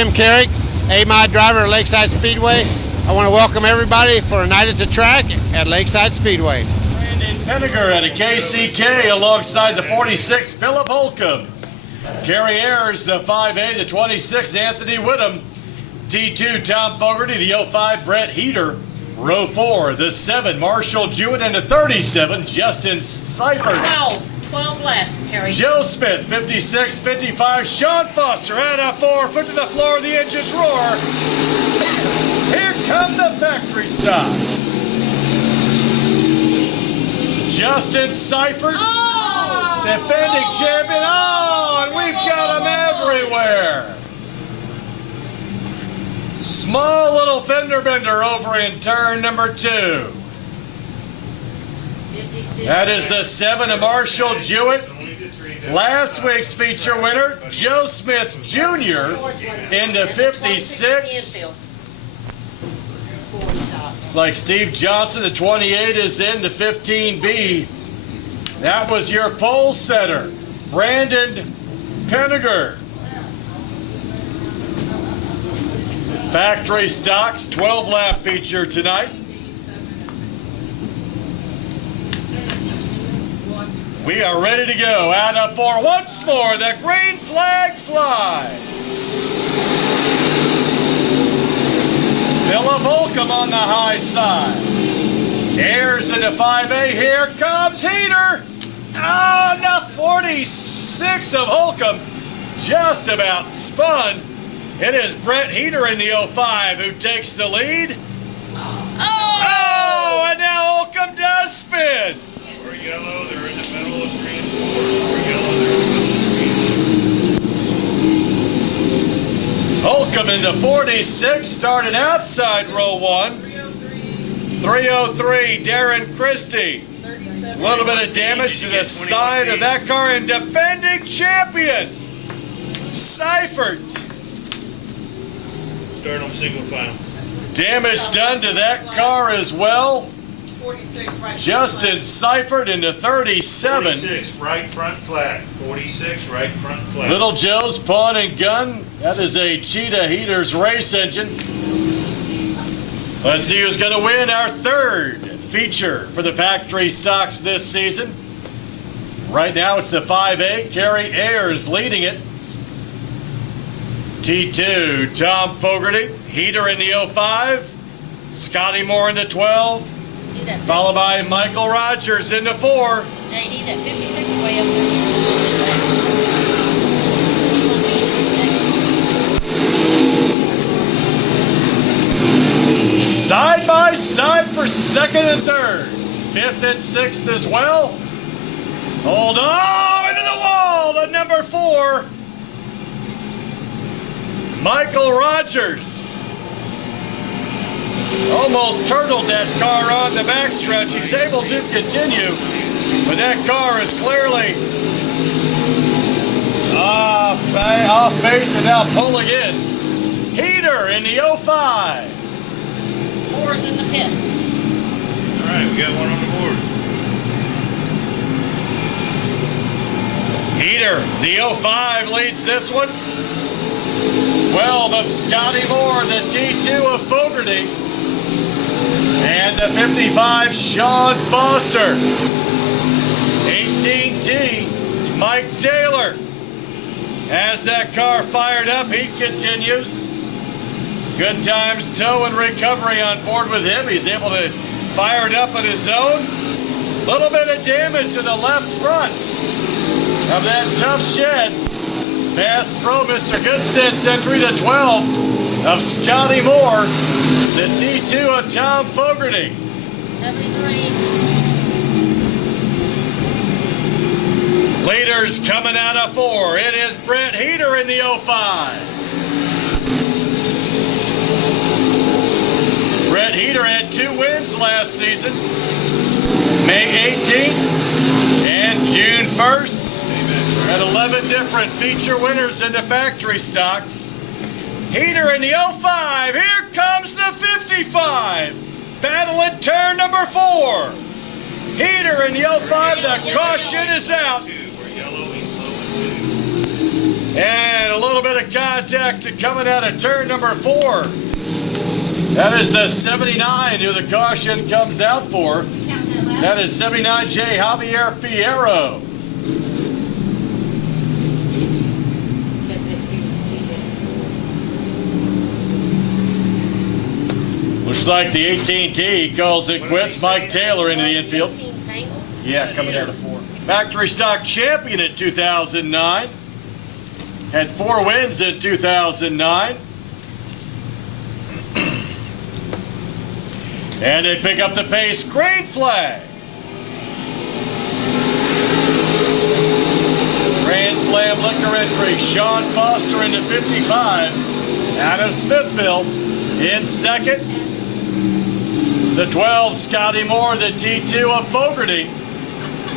Tim Carrick, A-Mod driver at Lakeside Speedway. I want to welcome everybody for a night at the track at Lakeside Speedway. Brandon Penniger at a KCK alongside the 46, Philip Holcomb. Kerry Ayers, the 5A, the 26, Anthony Whittam. T2, Tom Fogarty, the 05, Brett Heater. Row 4, the 7, Marshall Jewett, and the 37, Justin Seifert. 12 laps, Terry. Joe Smith, 56, 55, Sean Foster out of 4, foot to the floor, the engines roar. Here come the factory stocks. Justin Seifert, defending champion. Oh, and we've got them everywhere. Small little fender bender over in turn number 2. 56. That is the 7 of Marshall Jewett. Last week's feature winner, Joe Smith Jr. in the 56. It's like Steve Johnson, the 28 is in the 15B. That was your pole setter, Brandon Penniger. Factory stocks, 12-lap feature tonight. We are ready to go. Out of 4. Once more, the green flag flies. Philip Holcomb on the high side. Ayers in the 5A. Here comes Heater. Ah, the 46 of Holcomb just about spun. It is Brett Heater in the 05 who takes the lead. Oh, and now Holcomb does spin. We're yellow, they're in the middle of 3 and 4. We're yellow, they're in the middle of 3 and 4. Holcomb in the 46 started outside row 1. 303, Darren Christie. A little bit of damage to the side of that car, and defending champion, Seifert. Start on single file. Damage done to that car as well. 46 right. Justin Seifert in the 37. 46, right front flat. 46, right front flat. Little Joe's Pawn and Gun. That is a Cheetah Heaters race engine. Let's see who's going to win our third feature for the factory stocks this season. Right now it's the 5A. Kerry Ayers leading it. T2, Tom Fogarty. Heater in the 05. Scotty Moore in the 12. Followed by Michael Rogers in the 4. JD, that 56 way up there. Side by side for second and third. 5th and 6th as well. Hold on, into the wall, the number 4. Michael Rogers. Almost turtled that car on the backstretch. He's able to continue, but that car is clearly off base and now pulling in. Heater in the 05. 4's in the pits. All right, we got one on the board. Heater, the 05 leads this one. 12 of Scotty Moore, the T2 of Fogarty. And the 55, Sean Foster. 18T, Mike Taylor. As that car fired up, he continues. Good times, tow and recovery on board with him. He's able to fire it up on his own. Little bit of damage to the left front of that Tough Sheds. Bass Pro Mr. Good Sense entry, the 12 of Scotty Moore. The T2 of Tom Fogarty. 73. Leaders coming out of 4. It is Brett Heater in the 05. Brett Heater had 2 wins last season. May 18th and June 1st. Had 11 different feature winners in the factory stocks. Heater in the 05. Here comes the 55. Battle at turn number 4. Heater in the 05. The caution is out. We're yellow, he's low. And a little little bit of contact coming out of turn number 4. That is the 79 who the caution comes out for. That is 79J Javier Fierro. Looks like the 18T calls it quits. Mike Taylor into the infield. Yeah, coming out of 4. Factory stock champion in 2009. Had 4 wins in 2009. And they pick up the pace. Green flag. Grand Slam liquor entry. Sean Foster into 55. Out of Smithville in second. The 12, Scotty Moore, the T2 of Fogarty.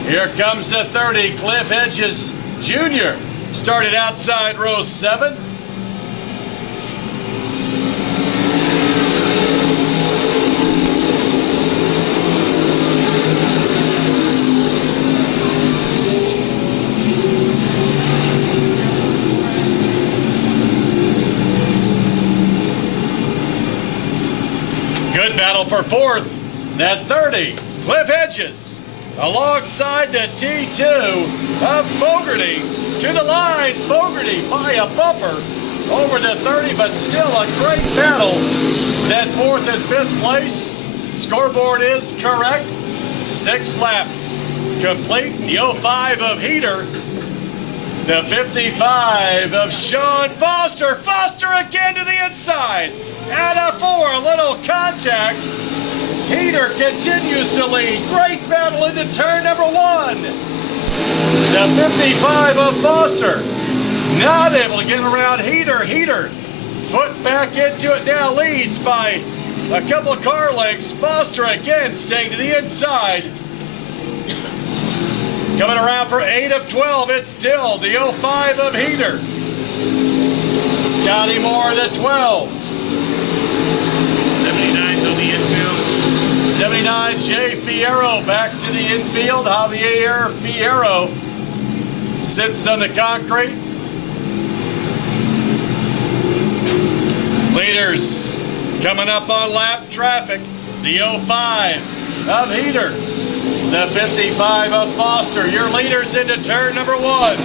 Here comes the 30, Cliff Hedges Jr. Started outside row 7. Good battle for 4th. That 30, Cliff Hedges, alongside the T2 of Fogarty. To the line, Fogarty by a bumper over the 30, but still a great battle. That 4th and 5th place. Scoreboard is correct. 6 laps complete. The 05 of Heater. The 55 of Sean Foster. Foster again to the inside. Out of 4, a little contact. Heater continues to lead. Great battle into turn number 1. The 55 of Foster. Not able to get around Heater. Heater, foot back into it now, leads by a couple of car lengths. Foster again staying to the inside. Coming around for 8 of 12, it's still the 05 of Heater. Scotty Moore, the 12. 79's on the infield. 79 Jay Fierro back to the infield. Javier Fierro sits on the concrete. Leaders coming up on lap traffic. The 05 of Heater. The 55 of Foster. Your leaders into turn number 1.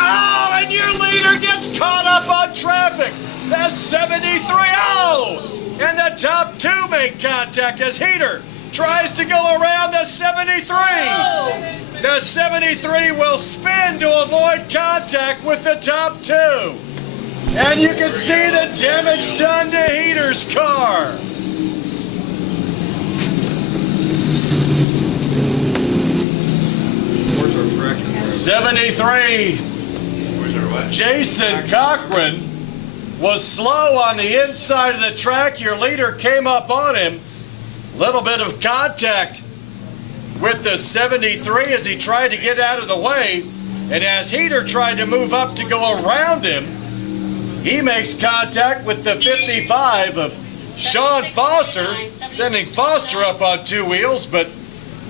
Oh, and your leader gets caught up on traffic. The 73. Oh! And the top 2 make contact as Heater tries to go around the 73. The 73 will spin to avoid contact with the top 2. And you can see the damage done to Heater's car. Where's our track? 73, Where's our what? Jason Cochran was slow on the inside of the track. Your leader came up on him. Little bit of contact with the 73 as he tried to get out of the way. And as Heater tried to move up to go around him, he makes contact with the 55 of Sean Foster, sending Foster up on 2 wheels, but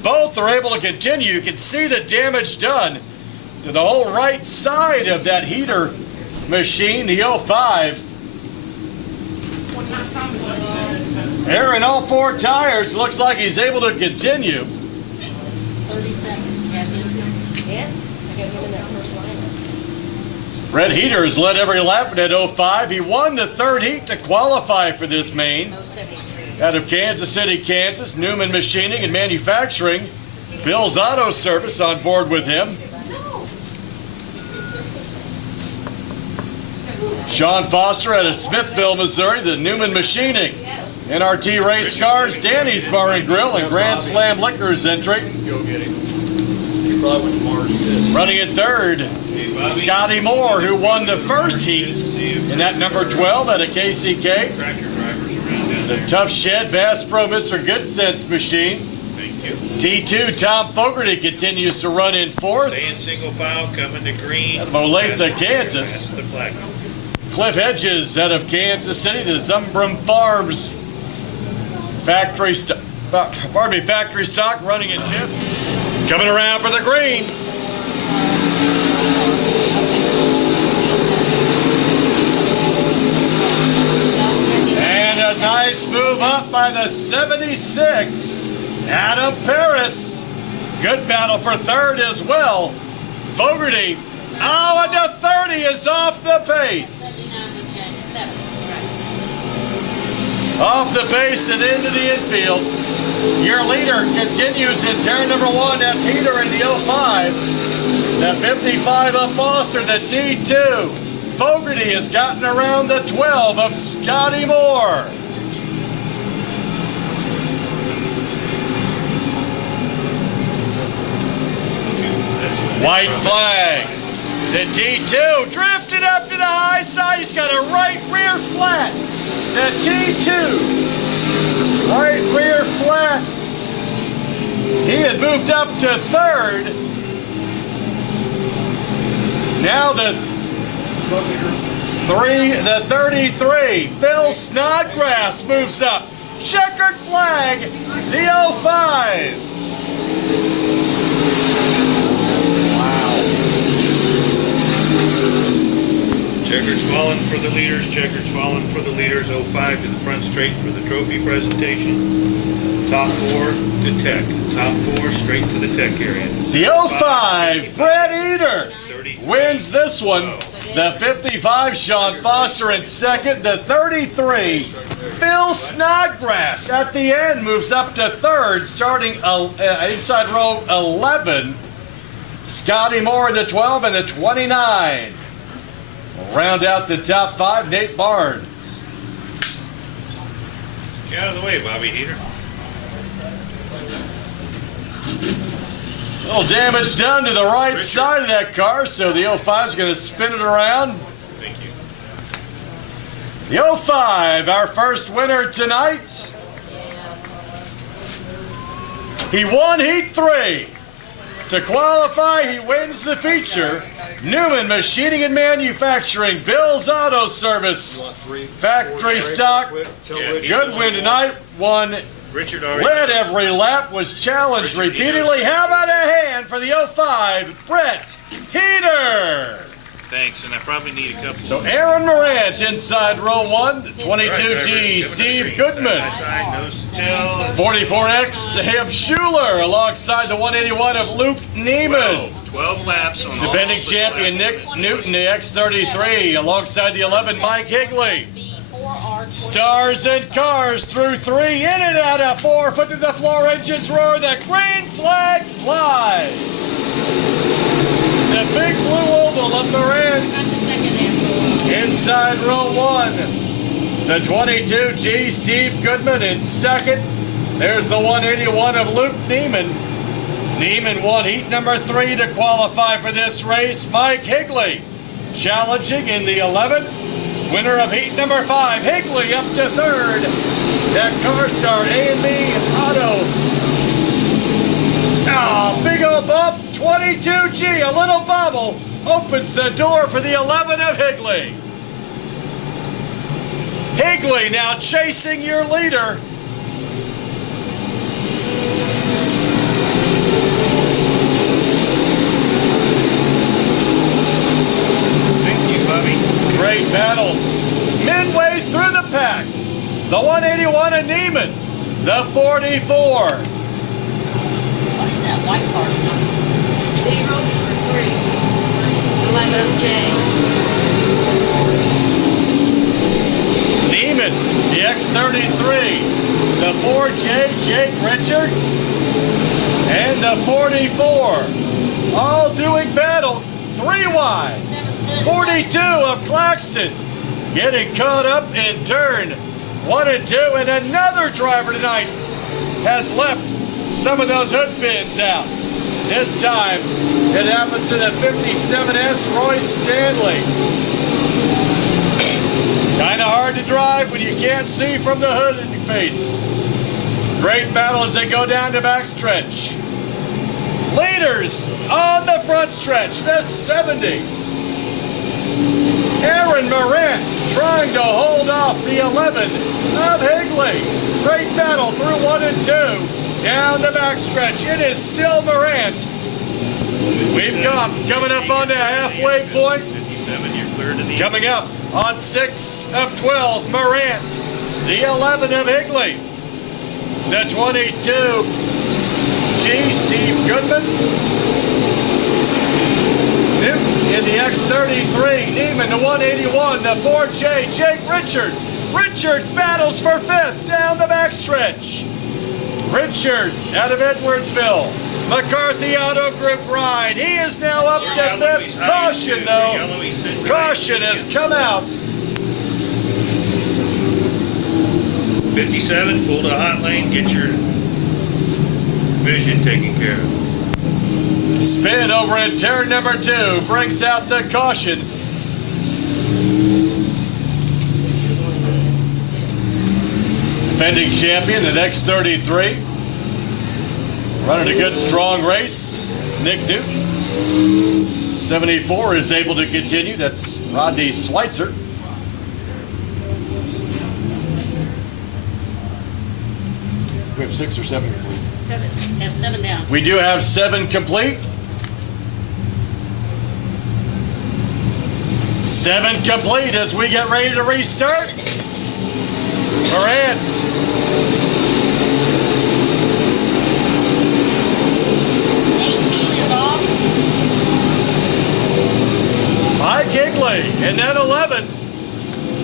both are able to continue. You can see the damage done to the whole right side of that Heater machine, the 05. Air in all 4 tires. Looks like he's able to continue. 37, Captain. Yeah, I got him in that first lineup. Red Heater has led every lap in that 05. He won the 3rd heat to qualify for this main. 073. Out of Kansas City, Kansas, Newman Machining and Manufacturing. Bill's Auto Service on board with him. Sean Foster out of Smithville, Missouri, the Newman Machining. NRT Race Cars, Danny's Bar and Grill, and Grand Slam Liquors entry. Go get him. He probably went to Mars Pit. Running in 3rd, Hey, Bobby. Scotty Moore, who won the 1st heat in that number 12 out of KCK. Tractor drivers around down The there. Tough Shed Bass Pro Mr. Good Sense machine. Thank you. T2, Tom Fogarty continues to run in 4th. Staying single file, coming to green. Out of Olathe, Kansas. That's the flag. Cliff Hedges out of Kansas City, the Zumbrum Farms factory stock running in 5th. Coming around for the green. a nice move up by the 76. Adam Paris. Good battle for third as well. Fogarty. Oh, and the 30 is off the pace. 7. Off the base and into the infield. Your leader continues in turn number 1. That's Heater in the 05. The 55 of Foster, the T2. Fogarty has gotten around the 12 of Scotty Moore. White flag. The T2 drifted up to the high side. He's got a right rear flat. The T2. Right rear flat. He had moved up to third. Now the 33. Phil Snodgrass moves up. Checkered flag. The 05. Checkers falling for the leaders. Checkers falling for the leaders. 05 to the front straight for the trophy presentation. Top 4 to Tech. Top 4 straight to the Tech area. The 05, Brett Eater, wins this one. The 55, Sean Foster in second. The 33, Phil Snodgrass at the end moves up to third, starting inside row 11. Scotty Moore in the 12 and the 29. Round out the top 5, Nate Barnes. Get out of the way, Bobby Heater. A little damage done to the right side of that car, so the 05 is going to spin it around. Thank you. The 05, our first winner tonight. He won Heat 3. To qualify, he wins the feature. Newman Machining and Manufacturing, Bill's Auto Service, factory stock. Good win tonight. Won. Richard already. Led every lap, was challenged repeatedly. How about a hand for the 05, Brett Heater? Thanks, and I probably need a couple. So Aaron Morant inside row 1, the 22G, Steve Goodman. 44X, Sam Schuler alongside the 181 of Luke Neiman. 12 laps on Defending champion Nick Newton, the X33, alongside the 11 Mike Higley. Stars and cars through 3, in and out of 4, foot to the floor, engines roar, the green flag flies. The big blue oval of Morant. Inside row 1, the 22G, Steve Goodman in second. There's the 181 of Luke Neiman. Neiman won heat number 3 to qualify for this race. Mike Higley challenging in the 11. Winner of heat number 5, Higley up to third. That car star A&B Auto. Ah, big old bump, 22G, a little bobble, opens the door for the 11 of Higley. Higley now chasing your leader. Thank you, Bobby. Great battle. Midway through the pack, the 181 of Neiman, the 44. What is that white car's number? 0 or 3. 11J. Neiman, the X33, the 4J, Jake Richards, and the 44. All doing battle, 3 wide. 42 of Claxton getting caught up in turn 1 and 2, and another driver tonight has left some of those hood pins out. This time it happens to the 57S Royce Stanley. Kind of hard to drive when you can't see from the hood in your face. Great battle as they go down to backstretch. Leaders on the front stretch, the 70. Aaron Morant trying to hold off the 11 of Higley. Great battle through 1 and 2. Down the backstretch. It is still Morant. We've got coming up on the halfway point. 57, you're clear to the Coming up on 6 of 12, Morant. the 11 of Higley. The 22, G. Steve Goodman. In the X33, Neiman, the 181, the 4J, Jake Richards. Richards battles for 5th down the backstretch. Richards out of Edwardsville. McCarthy Auto Group ride. He is now up to 5th. Caution, though. Caution has come out. 57, pull to hot lane, get your vision taken care of. Spin over in turn number 2 brings out the caution. Defending champion at X33. Running a good strong race. It's Nick Newton. 74 is able to continue. That's Rodney Schweitzer. We have 6 or 7 complete. 7. Have 7 down. We do have 7 complete. 7 complete as we get ready to restart. Morant. Mike Higley, and that 11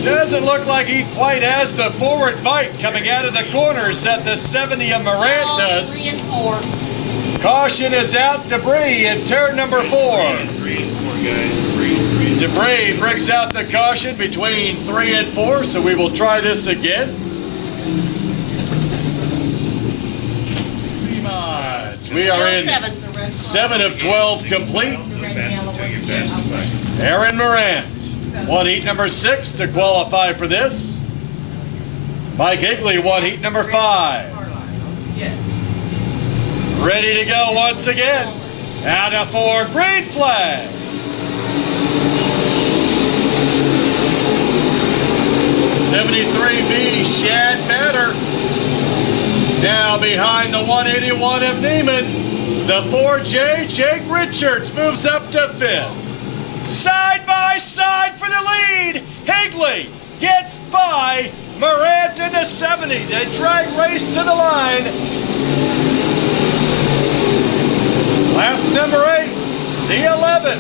doesn't look like he quite has the forward bite coming out of the corners that the 70 of Morant does. 3 and 4. Caution is out, Debris in turn number 4. 3 and 4, guys. 3 and 3. Debris brings out the caution between 3 and 4, so we will try this again. We are in 7 of 12 complete. Aaron Morant won heat number 6 to qualify for this. Mike Higley won heat number 5. Yes. Ready to go once again. Out of 4, green flag. '73B Shad Matter. Now behind the 181 of Neiman, the 4J Jake Richards moves up to 5th. Side by side for the lead. Higley gets by Morant in the 70. They drag race to the line. Lap number 8, the 11.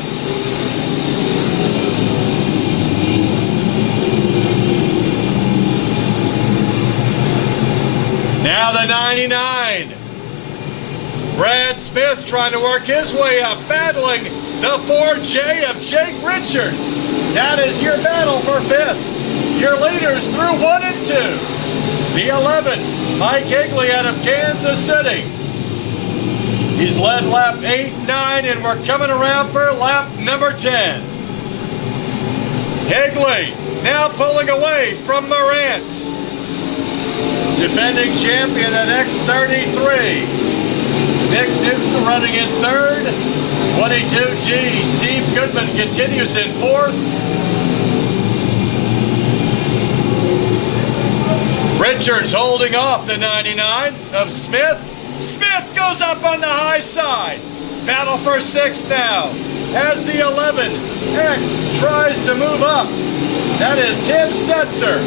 Now the 99. Brad Smith trying to work his way up, battling the 4J of Jake Richards. That is your battle for 5th. Your leaders through 1 and 2. The 11, Mike Higley out of Kansas City. He's led lap 8, 9, and we're coming around for lap number 10. Higley now pulling away from Morant. Defending champion at X33. Nick Newton running in 3rd. 22G, Steve Goodman continues in 4th. Richards holding off the 99 of Smith. Smith goes up on the high side. Battle for 6th now. As the 11, X tries to move up. That is Tim Setzer.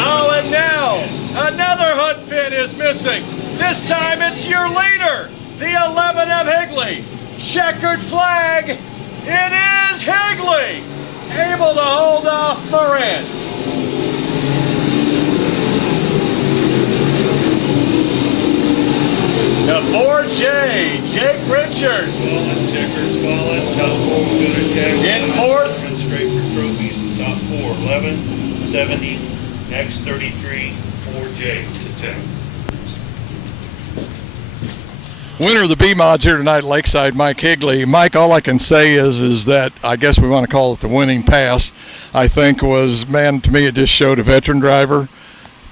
Oh, and now another hood pin is missing. This time it's your leader, the 11 of Higley. Checkered flag. It is Higley, able to hold off Morant. The 4J, Jake Richards. Checkers falling, top 4 good attack. In 4th. Run straight for trophies, top 4, 11, 70, X33, 4J to 10. Winner of the B-Mods here tonight at Lakeside, Mike Higley. Mike, all I can say is that I guess we want to call it the winning pass. I think was, man, to me it just showed a veteran driver,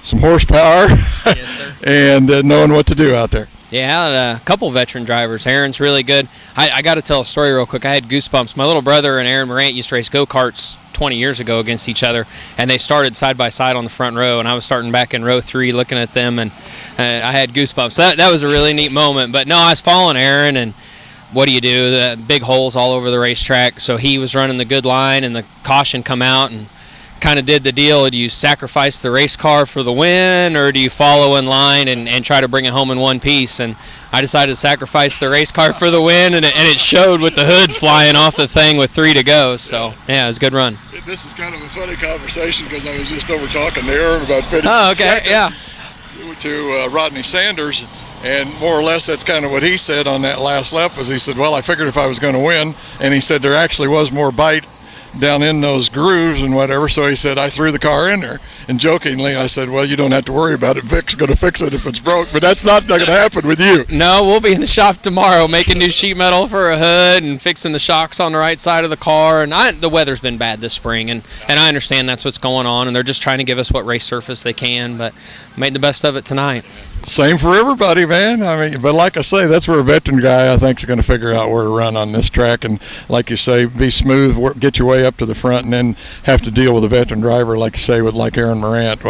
some horsepower, Yes, sir. and knowing what to do out there. Yeah, a couple veteran drivers. Aaron's really good. I got to tell a story real quick. I had goosebumps. My little brother and Aaron Morant used to race go-karts 20 years ago against each other, and they started side by side on the front row, and I was starting back in row 3 looking at them, and I had goosebumps. That was a really neat moment. But no, I was following Aaron, and what do? The big holes all over the racetrack. So he was running the good line, and the caution come out, and kind of did the deal. Do you sacrifice the race car for the win, or do you follow in line and try to bring it home in one piece? And I decided to sacrifice the race car for the win, and it showed with the hood flying off the thing with 3 to go. So, yeah, it was a good run. This is kind of a funny conversation because I was just over talking to Aaron about finishing second to Rodney Sanders. And more or less that's kind of what he said on that last lap was he said, well, I figured if I was going to win. And he said there actually was more bite down in those grooves and whatever. So he said, I threw the car in there. And jokingly, I said, well, you don't have to worry about it. Vic's going to fix it if it's broke. But that's not going to happen with you. No, we'll be in the shop tomorrow making new sheet metal for a hood and fixing the shocks on the right side of the car. And the weather's been bad this spring, and I understand that's what's going on. And they're just trying to give us what race surface they can, but made the best of it tonight. Same for everybody, man. I mean, but like I say, that's where a veteran guy, I think, is going to figure out where to run on this track. And like you say, be smooth, get your way up to the front, and then have to deal with a veteran driver, like you say, with like Aaron Morant.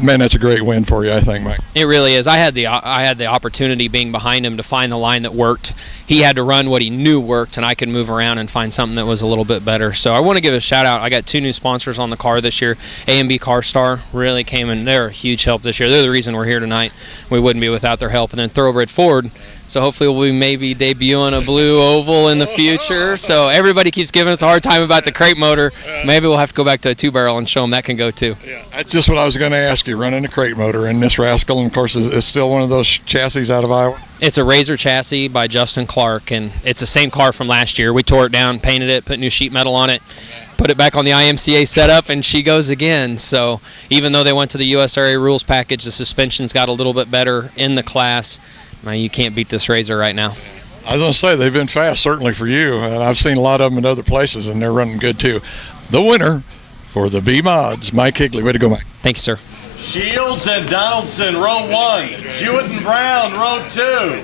Man, that's a great win for you, I think, Mike. It really is. I had the opportunity being behind him to find the line that worked. He had to run what he knew worked, and I could move around and find something that was a little bit better. So I want to give a shout out. I got 2 new sponsors on the car this year. A&B Car Star really came in. They're a huge help this year. They're the reason we're here tonight. We wouldn't be without their help. And then Thoroughbred Ford. So hopefully we'll be maybe debuting a blue oval in the future. So everybody keeps giving us a hard time about the crate motor. Maybe we'll have to go back to a 2-barrel and show them that can go too. Yeah, that's just what I was going to ask you, running a crate motor. And this rascal, and of course, is still one of those chassis out of Iowa? It's a Razor chassis by Justin Clark, and it's the same car from last year. We tore it down, painted it, put new sheet metal on it, put it back on the IMCA setup, and she goes again. So even though they went to the USRA rules package, the suspension's got a little bit better in the class. Man, you can't beat this Razor right now. I was going to say, they've been fast, certainly for you. And I've seen a lot of them in other places, and they're running good, too. The winner for the B-Mods, Mike Higley. Way to go, Mike. Thank you, sir. Shields and Donaldson, row 1. Jewett and Brown, row 2.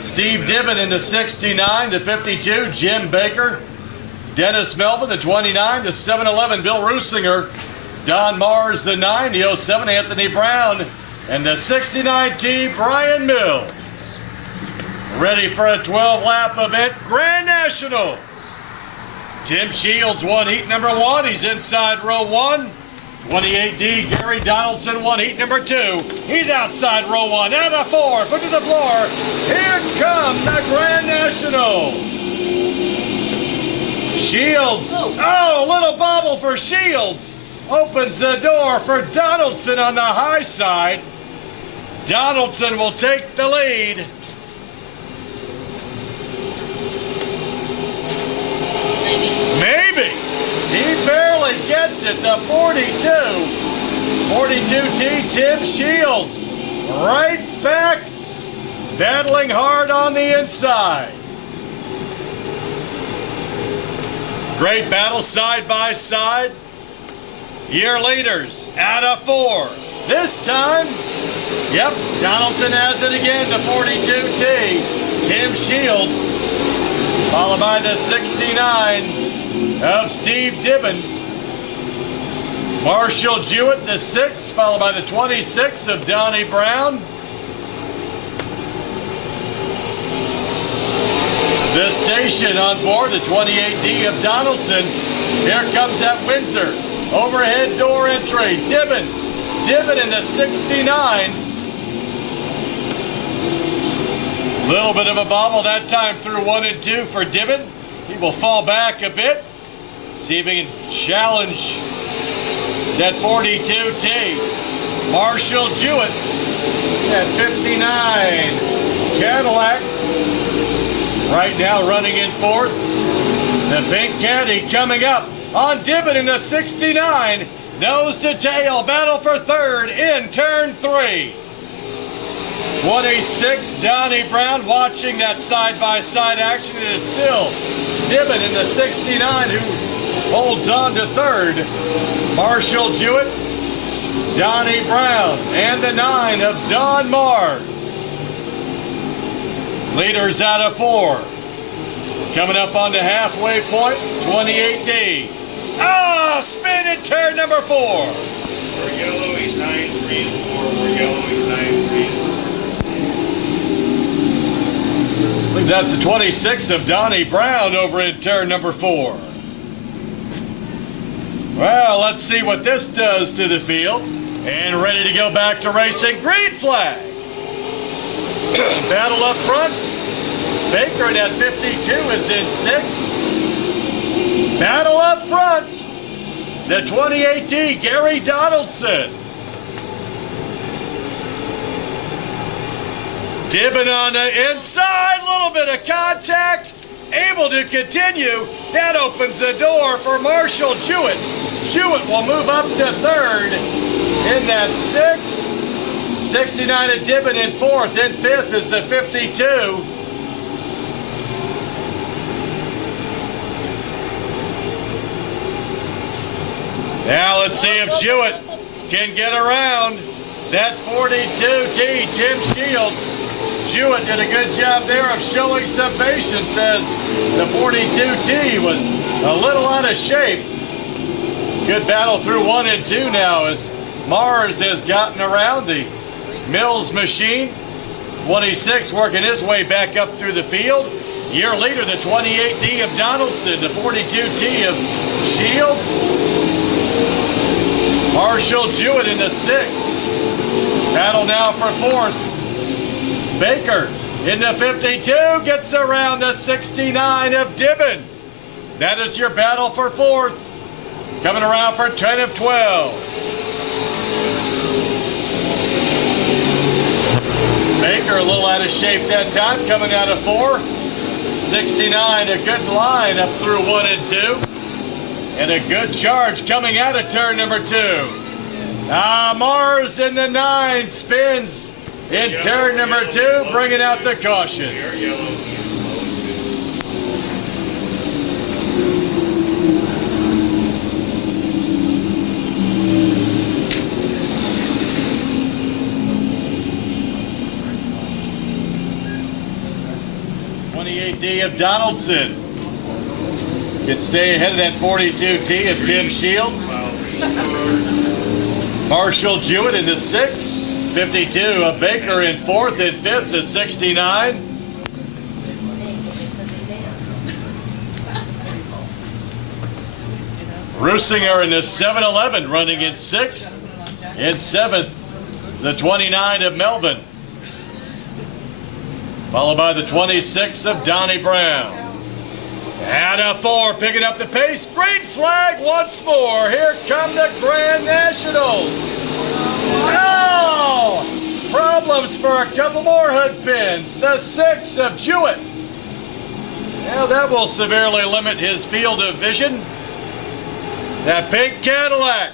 Steve Dibbett in the 69 to 52. Jim Baker. Dennis Melvin, the 29 to 711. Bill Rusinger. Don Mars, the 9, the 07. Anthony Brown. And the 69T, Brian Mills. Ready for a 12-lap event, Grand Nationals. Tim Shields won heat number 1. He's inside row 1. 28D, Gary Donaldson won heat number 2. He's outside row 1. Out of 4, foot to the floor. Here come the Grand Nationals. Shields, oh, little bobble for Shields. Opens the door for Donaldson on the high side. Donaldson will take the lead. Maybe. He barely gets it. The 42. 42T, Tim Shields. Right back. Battling hard on the inside. Great battle side by side. Year leaders out of 4. This time, yep, Donaldson has it again, the 42T. Tim Shields, followed by the 69 of Steve Dibbin. Marshall Jewett, the 6, followed by the 26 of Donnie Brown. The station on board, the 28D of Donaldson. Here comes that Windsor overhead door entry. Dibbin in the 69. Little bit of a bobble that time through 1 and 2 for Dibbin. He will fall back a bit. See if he can challenge that 42T. Marshall Jewett at 59. Cadillac right now running in 4th. The pink caddy coming up on Dibbin in the 69. Nose to tail, battle for 3rd in turn 3. 26, Donnie Brown watching that side-by-side action. It is still Dibbin in the 69 who holds on to 3rd. Marshall Jewett, Donnie Brown, and the 9 of Don Mars. Leaders out of 4. Coming up on the halfway point, 28D. Spin in turn number 4. We're yellow, he's 9, 3, and 4. We're yellow, he's 9, 3, and 4. I believe that's the 26 of Donnie Brown over in turn number 4. Well, let's see what this does to the field. And ready to go back to racing. Green flag. Battle up front. Baker in that 52 is in 6th. Battle up front. The 28D, Gary Donaldson. Dibbing on the inside, little bit of contact. Able to continue. That opens the door for Marshall Jewett. Jewett will move up to 3rd in that 6. 69 at Dibbin in 4th. In 5th is the 52. Now let's see if Jewett can get around that 42T, Tim Shields. Jewett did a good job there of showing some patience as the 42T was a little out of shape. Good battle through 1 and 2 now as Mars has gotten around the Mills machine. 26 working his way back up through the field. Year leader, the 28D of Donaldson, the 42T of Shields. Marshall Jewett in the 6. Battle now for 4th. Baker in the 52 gets around the 69 of Dibbin. That is your battle for 4th. Coming around for 10 of 12. Baker a little out of shape that time, coming out of 4. 69, a good line up through 1 and 2. And a good charge coming out of turn number 2. Mars in the 9 spins in turn number 2, bringing out the caution. 28D of Donaldson can stay ahead of that 42T of Tim Shields. Marshall Jewett in the 6. 52 of Baker in 4th. In 5th, the 69. Rusinger in the 7-11 running in 6th. In 7th, the 29 of Melvin. Followed by the 26 of Donnie Brown. And a 4 picking up the pace. Green flag once more. Here come the Grand Nationals. Oh! Problems for a couple more hood pins. The 6 of Jewett. Well, that will severely limit his field of vision. That pink Cadillac.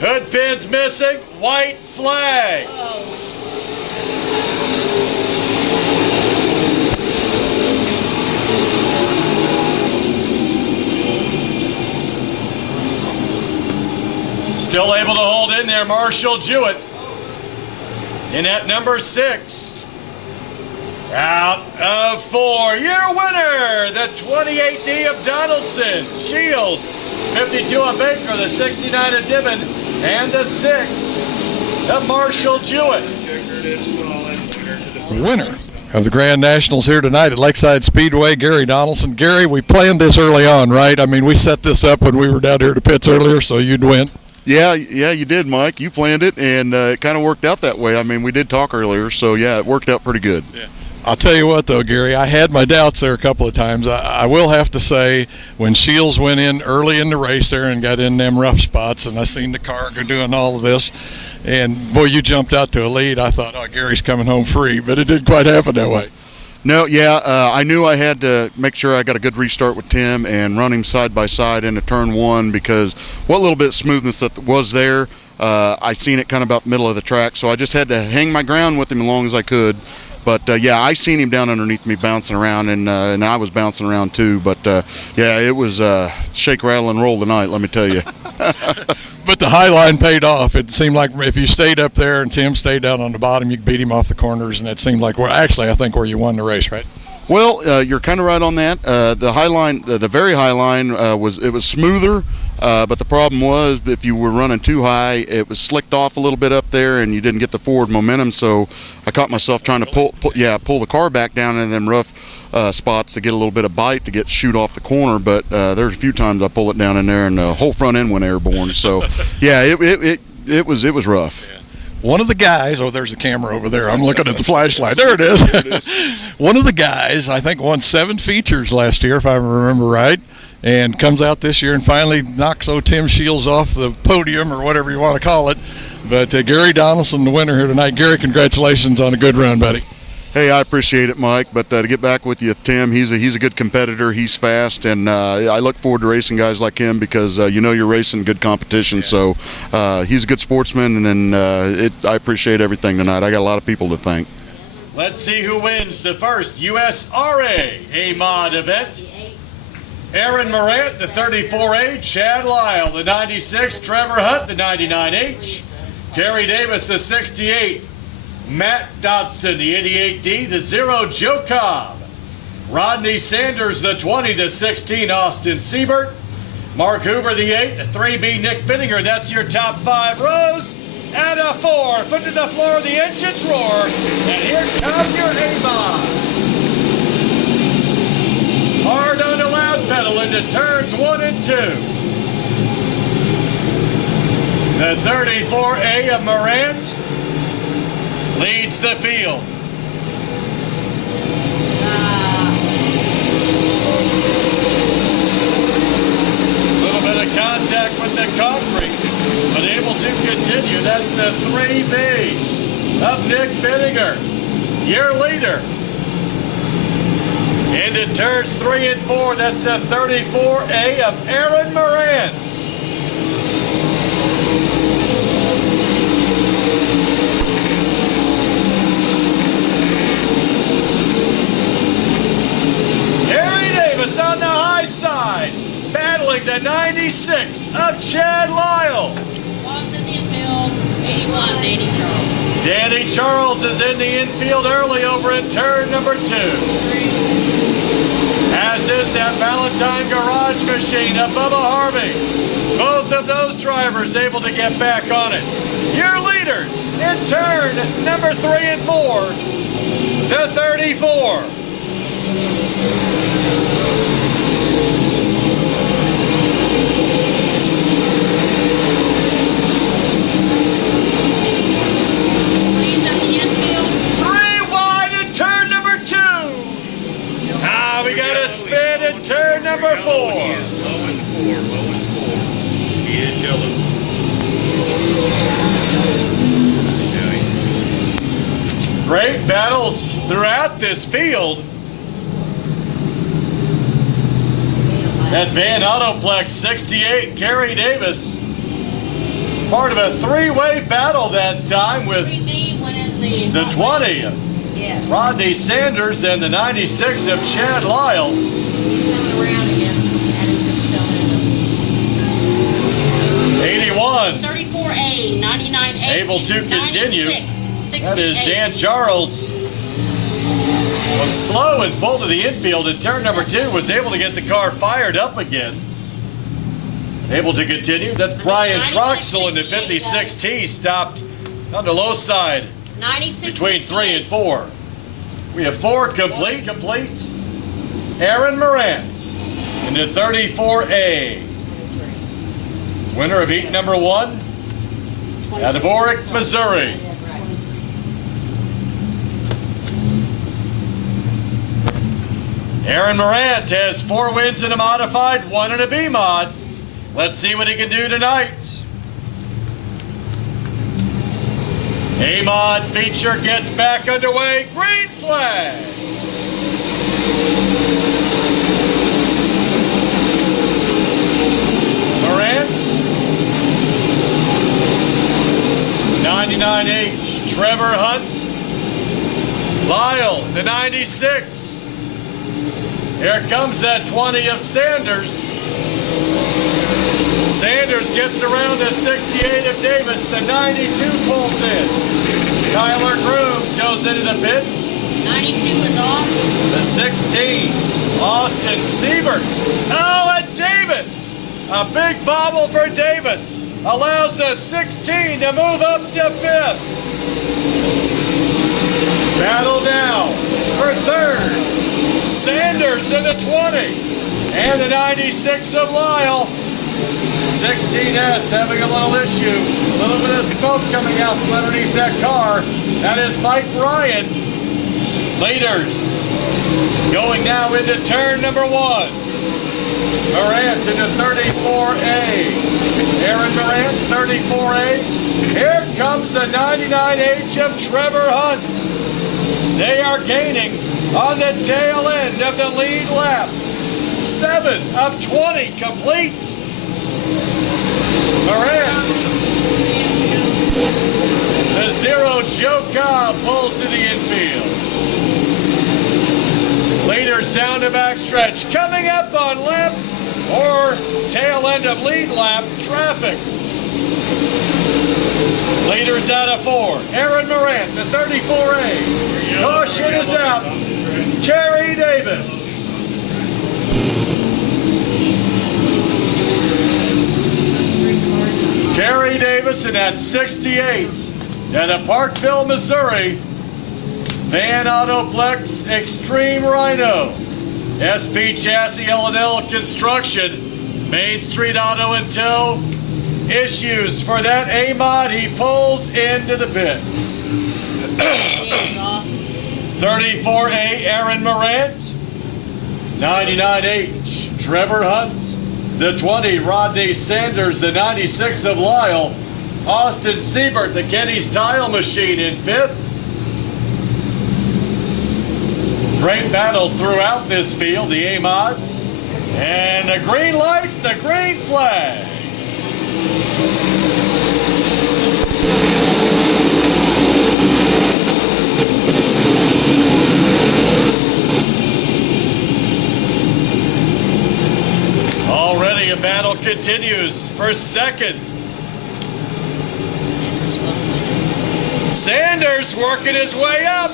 Hood pins missing. White flag. Still able to hold in there, Marshall Jewett. In at number 6. Out of 4. Your winner, the 28D of Donaldson. Shields, 52 of Baker, the 69 of Dibbin, and the 6 of Marshall Jewett. Winner of the Grand Nationals here tonight at Lakeside Speedway, Gary Donaldson. Gary, we planned this early on, right? I mean, we set this up when we were down here at the pits earlier, so you'd win. Yeah, you did, Mike. You planned it, and it kind of worked out that way. I mean, we did talk earlier, so yeah, it worked out pretty good. Yeah. I'll tell you what, though, Gary, I had my doubts there a couple of times. I will have to say, when Shields went in early in the race there and got in them rough spots, and I seen the car go doing all of this, and boy, you jumped out to a lead. I thought, oh, Gary's coming home free, but it didn't quite happen that way. No, yeah, I knew I had to make sure I got a good restart with Tim and run him side by side into turn 1, because what little bit of smoothness that was there, I seen it kind of about the middle of the track, so I just had to hang my ground with him as long as I could. But yeah, I seen him down underneath me bouncing around, and I was bouncing around too. But yeah, it was shake, rattle, and roll tonight, let me tell you. But the high line paid off. It seemed like if you stayed up there and Tim stayed down on the bottom, you could beat him off the corners, and it seemed like, well, actually, I think where you won the race, right? Well, you're kind of right on that. The high line, the very high line, was smoother, but the problem was if you were running too high, it was slicked off a little bit up there, and you didn't get the forward momentum. So I caught myself trying to pull the car back down in them rough spots to get a little bit of bite to shoot off the corner, but there's a few times I pull it down in there and the whole front end went airborne. So yeah, it was rough. One of the guys, oh, there's a camera over there. I'm looking at the flashlight. There it is. One of the guys, I think, won 7 features last year, if I remember right, and comes out this year and finally knocks Tim Shields off the podium or whatever you want to call it. But Gary Donaldson, the winner here tonight. Gary, congratulations on a good run, buddy. Hey, I appreciate it, Mike. But to get back with you, Tim, he's a good competitor. He's fast, and I look forward to racing guys like him because you're racing good competition. Yeah. So he's a good sportsman, and I appreciate everything tonight. I got a lot of people to thank. Let's see who wins the first USRA A-Mod event. Aaron Morant, the 34A, Chad Lyle, the 96, Trevor Hunt, the 99H, Kerry Davis, the 68, Matt Dodson, the 88D, the 0, Joe Cobb, Rodney Sanders, the 20, the 16, Austin Siebert, Mark Hoover, the 8, the 3B, Nick Bittinger. That's your top 5 rows. And a 4, foot to the floor, the engines roar, and here come your A-Mod. Hard on the loud pedal into turns 1 and 2. The 34A of Morant leads the field. A little bit of contact with the concrete, but able to continue. That's the 3B of Nick Bittinger, your leader. Into turns 3 and 4, that's the 34A of Aaron Morant. Kerry Davis on the high side, battling the 96 of Chad Lyle. One's in the infield, 81, Danny Charles. Danny Charles is in the infield early over in turn number 2. As is that Valentine Garage Machine of Bubba Harvey. Both of those drivers able to get back on it. Your leaders in turn number 3 and 4, the 34. Please on the infield. 3 wide in turn number 2. We got a spin in turn number 4. He is low and 4. He is yellow. Great battles throughout this field. That Van Autoplex 68, Kerry Davis, part of a 3-way battle that time with 3B went in the 20, Yes. Rodney Sanders, and the 96 of Chad Lyle. He's coming around again, so we added to the 81. 34A, 99H, Able to continue. 96, 68. That is Dan Charles. Was slow and pulled to the infield in turn number 2. Was able to get the car fired up again. Able to continue. That's Brian Troxel in the 56T. Stopped on the low side 96, between 3 and 68. 4. We have 4 complete. Aaron Morant in the 34A. Winner of heat number 1 out of Orick, Missouri. Aaron Morant has 4 wins in a modified, 1 in a B-Mod. Let's see what he can do tonight. A-Mod feature gets back underway. Green flag. Morant. 99H. Trevor Hunt. Lyle, the 96. Here comes that 20 of Sanders. Sanders gets around the 68 of Davis. The 92 pulls in. Tyler Grooms goes into the pits. 92 is off. The 16, Austin Siebert. Oh, and Davis. A big bobble for Davis. Allows the 16 to move up to 5th. Battle now for 3rd, Sanders in the 20. And the 96 of Lyle. 16S having a little issue. A little bit of smoke coming out from underneath that car. That is Mike Ryan. Leaders going now into turn number 1. Morant into 34A. Aaron Morant, 34A. Here comes the 99H of Trevor Hunt. They are gaining on the tail end of the lead lap. 7 of 20 complete. Morant. The 0 Joe Cobb pulls to the infield. Leaders down to backstretch. Coming up on lap or tail end of lead lap traffic. Leaders out of 4. Aaron Morant, the 34A. Caution is out. Kerry Davis. Kerry Davis in at 68 at a Parkville, Missouri. Van Autoplex Extreme Rhino. SP Chassis L&L Construction. Main Street Auto and Tow. Issues for that A-Mod. He pulls into the pits. 34A Aaron Morant. 99H Trevor Hunt. The 20, Rodney Sanders. The 96 of Lyle. Austin Siebert, the Kenny's Tile Machine in 5th. Great battle throughout this field, the A-Mods. And the green light, the green flag. Already a battle continues for second. Sanders working his way up.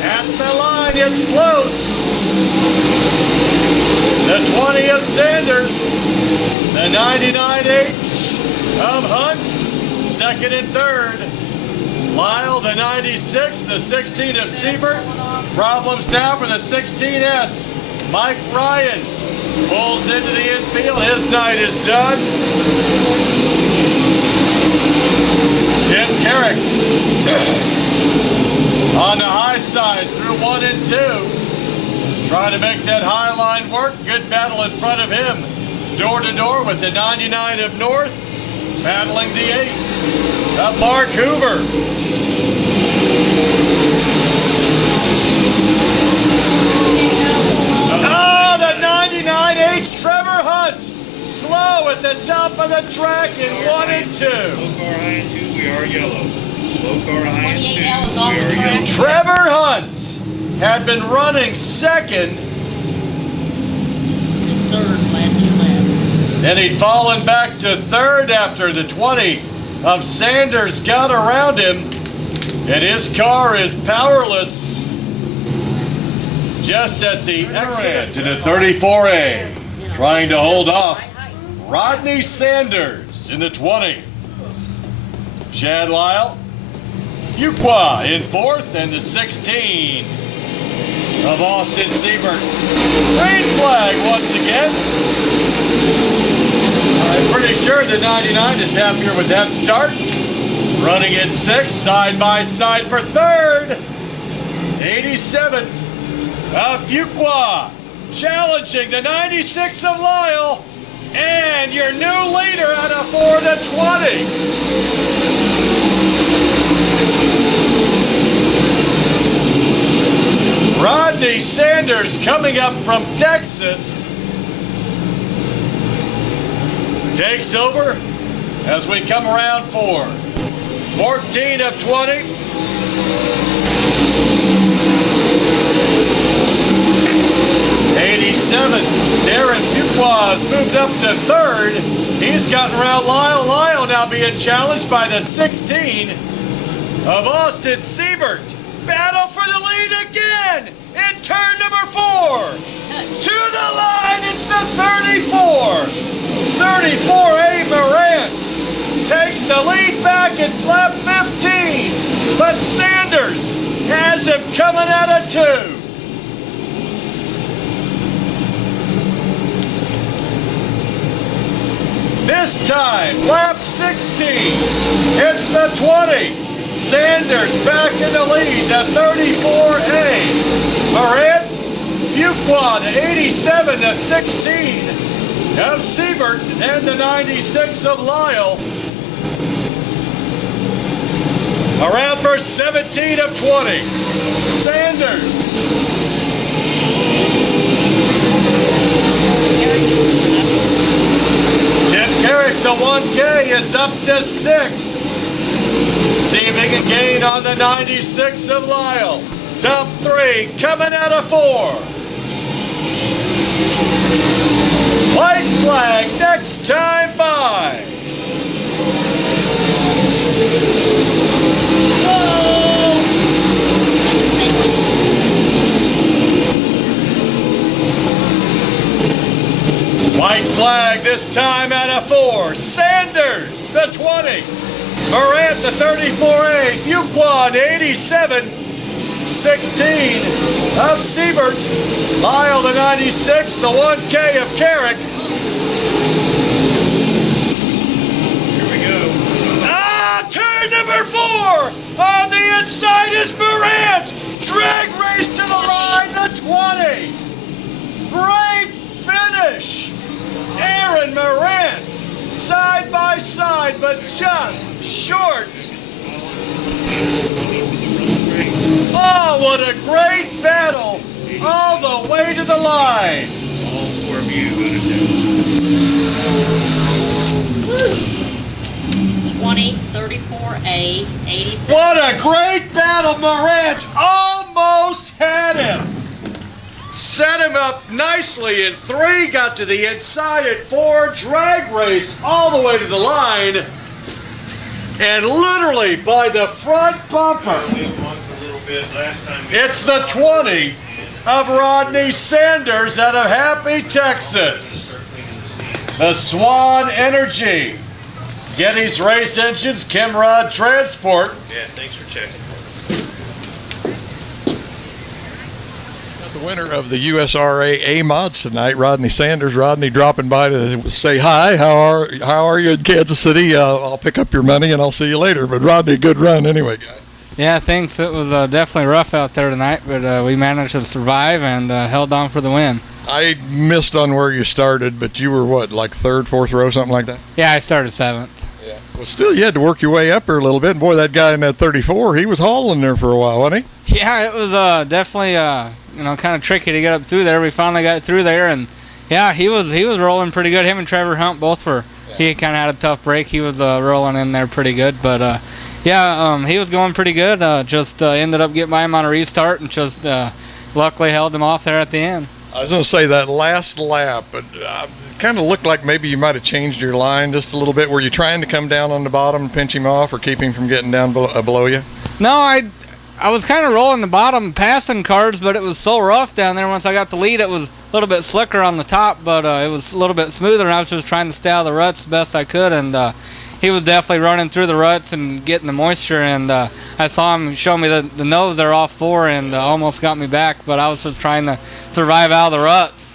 At the line, it's close. The 20 of Sanders. The 99H of Hunt. Second and third. Lyle, the 96. The 16 of Siebert. Problems now for the 16S. Mike Ryan pulls into the infield. His night is done. Tim Carrick on the high side through 1 and 2. Trying to make that high line work. Good battle in front of him. Door to door with the 99 of North. Battling the 8 of Mark Hoover. Oh, the 99H Trevor Hunt. Slow at the top of the track in 1 and 2. Slow car high and 2, we are yellow. Slow car high and 2, 28 yellows we off the are track. yellow. Trevor Hunt had been running second. His third last 2 laps. Then he'd fallen back to third after the 20 of Sanders got around him. And his car is powerless. Just at the exit to the 34A. Trying to hold off Rodney Sanders in the 20. Chad Lyle. Fuqua in 4th, and the 16 of Austin Siebert. Green flag once again. I'm pretty sure the 99 is happier with that start. Running in 6th, side by side for 3rd. 87 of Fuqua. Challenging the 96 of Lyle. And your new leader out of 4, the 20. Rodney Sanders coming up from Texas takes over as we come around 4. 14 of 20. Darren Fuqua has moved up to 3rd. He's gotten around Lyle. Lyle now being challenged by the 16 of Austin Siebert. Battle for the lead again in turn number 4. To the line, it's the 34. 34A Morant takes the lead back at lap 15. But Sanders has him coming out of 2. This time, lap 16. It's the 20. Sanders back in the lead, the 34A. Morant, Fuqua, the 87 to 16 of Siebert, and the 96 of Lyle. Around for 17 of 20. Sanders. Tim Carrick, the 1K, is up to 6th. See if he can gain on the 96 of Lyle. Top 3 coming out of 4. White flag next time by. White flag this time out of 4. Sanders, the 20. Morant, the 34A. Fuqua, the 87. 16 of Siebert. Lyle, the 96. The 1K of Carrick. Here we go. Turn number 4. On the inside is Morant. Drag race to the line, the 20. Great finish. Aaron Morant, side by side, but just short. Oh, what a great battle, all the way to the line. All 4 of you got it down. 20, 34A, 86. What a great battle, Morant almost had him. Set him up nicely in 3, got to the inside at 4, drag race all the way to the line, and literally by the front bumper, it's the 20 of Rodney Sanders out of Happy, Texas. The Swan Energy, Getty's Race Engines, Kimrod Transport. Yeah, thanks for checking. The winner of the USRA A-Mods tonight, Rodney Sanders. Rodney dropping by to say hi. How are you in Kansas City? I'll pick up your money and I'll see you later. But Rodney, good run anyway, guy. Yeah, thanks. It was definitely rough out there tonight, but we managed to survive and held on for the win. I missed on where you started, but you were what, like 3rd, 4th row, something like that? Yeah, I started 7th. Yeah. Well, still, you had to work your way up there a little bit. And boy, that guy in that 34, he was hauling there for a while, wasn't he? Yeah, it was definitely kind of tricky to get up through there. We finally got through there, and yeah, he was rolling pretty good. Him and Trevor Hunt both were. Yeah. He kind of had a tough break. He was rolling in there pretty good, but he was going pretty good. Just ended up getting by him on a restart, and just luckily held him off there at the end. I was going to say that last lap, but it kind of looked like maybe you might have changed your line just a little bit. Were you trying to come down on the bottom and pinch him off, or keep him from getting down below you? No, I was kind of rolling the bottom, passing cars, but it was so rough down there. Once I got the lead, it was a little bit slicker on the top, but it was a little bit smoother, and I was just trying to stay out of the ruts the best I could, and he was definitely running through the ruts and getting the moisture, and I saw him show me the nose there off 4 and almost got me back, but I was just trying to survive out of the ruts.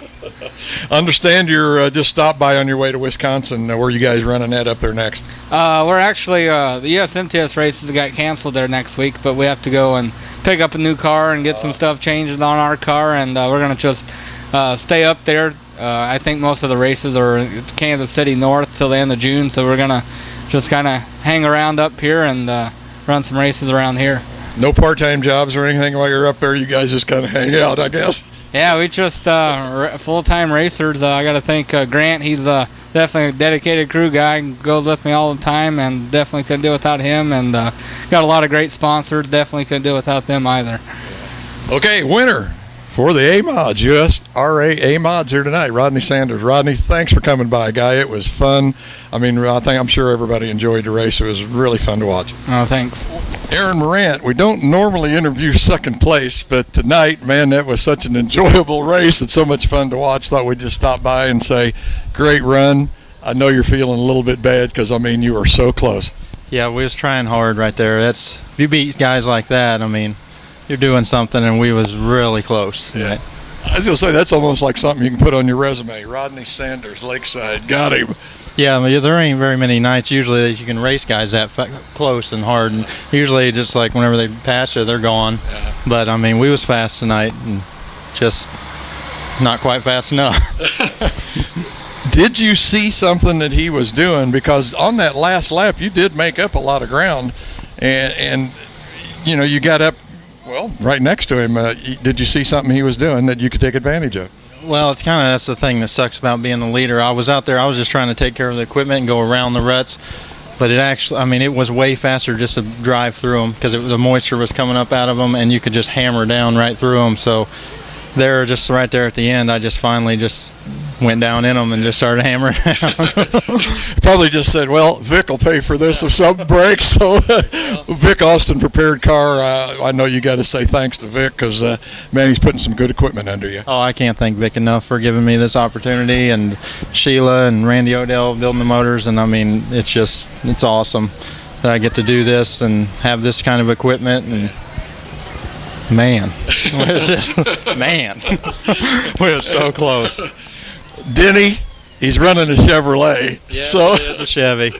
Understand you're just stopped by on your way to Wisconsin. Where you guys running that up there next? We're actually, the USMTS races got canceled there next week, but we have to go and pick up a new car and get some stuff changed on our car, and we're going to just stay up there. I think most of the races are Kansas City North till the end of June, so we're going to just kind of hang around up here and run some races around here. No part-time jobs or anything while you're up there? You guys just kind of hang out, I guess? Yeah, we just full-time racers. I got to thank Grant. He's definitely a dedicated crew guy. He goes with me all the time, and definitely couldn't do it without him. And got a lot of great sponsors. Definitely couldn't do it without them either. Okay, winner for the A-Mods, USRA A-Mods here tonight, Rodney Sanders. Rodney, thanks for coming by, guy. It was fun. I mean, I'm sure everybody enjoyed the race. It was really fun to watch. Oh, thanks. Aaron Morant, we don't normally interview second place, but tonight, man, that was such an enjoyable race and so much fun to watch. Thought we'd just stop by and say, great run. I know you're feeling a little bit bad because, I mean, you were so close. Yeah, we was trying hard right there. If you beat guys like that, I mean, you're doing something, and we was really close. Yeah. I was going to say, that's almost like something you can put on your resume. Rodney Sanders, Lakeside, got him. Yeah, I mean, there ain't very many nights usually that you can race guys that close and hard. And usually, just like whenever they pass you, they're gone. But I mean, we was fast tonight, and just not quite fast enough. Did you see something that he was doing? Because on that last lap, you did make up a lot of ground, and you know, you got up, well, right next to him. Did you see something he was doing that you could take advantage of? Well, it's kind of, that's the thing that sucks about being the leader. I was out there, I was just trying to take care of the equipment and go around the ruts. But it actually, I mean, it was way faster just to drive through them because the moisture was coming up out of them, and you could just hammer down right through them. So they're just right there at the end. I just finally just went down in them and just started hammering down. Probably just said, well, Vic will pay for this if something breaks. So Vic Austin Prepared Car, I know you got to say thanks to Vic because, man, he's putting some good equipment under you. Oh, I can't thank Vic enough for giving me this opportunity, and Sheila and Randy Odell building the motors. And I mean, it's just, it's awesome that I get to do this and have this kind of equipment. And man, man, we're so close. Denny, he's running a Chevrolet. Yeah, so it is a Chevy.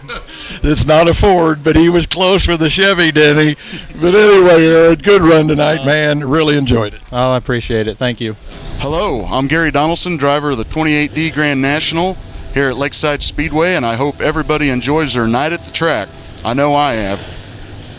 It's not a Ford, but he was close with the Chevy, Denny. But anyway, Aaron, good run tonight, man. Really enjoyed it. Oh, I appreciate it. Thank you. Hello, I'm Gary Donaldson, driver of the 28D Grand National here at Lakeside Speedway, and I hope everybody enjoys their night at the track. I know I have.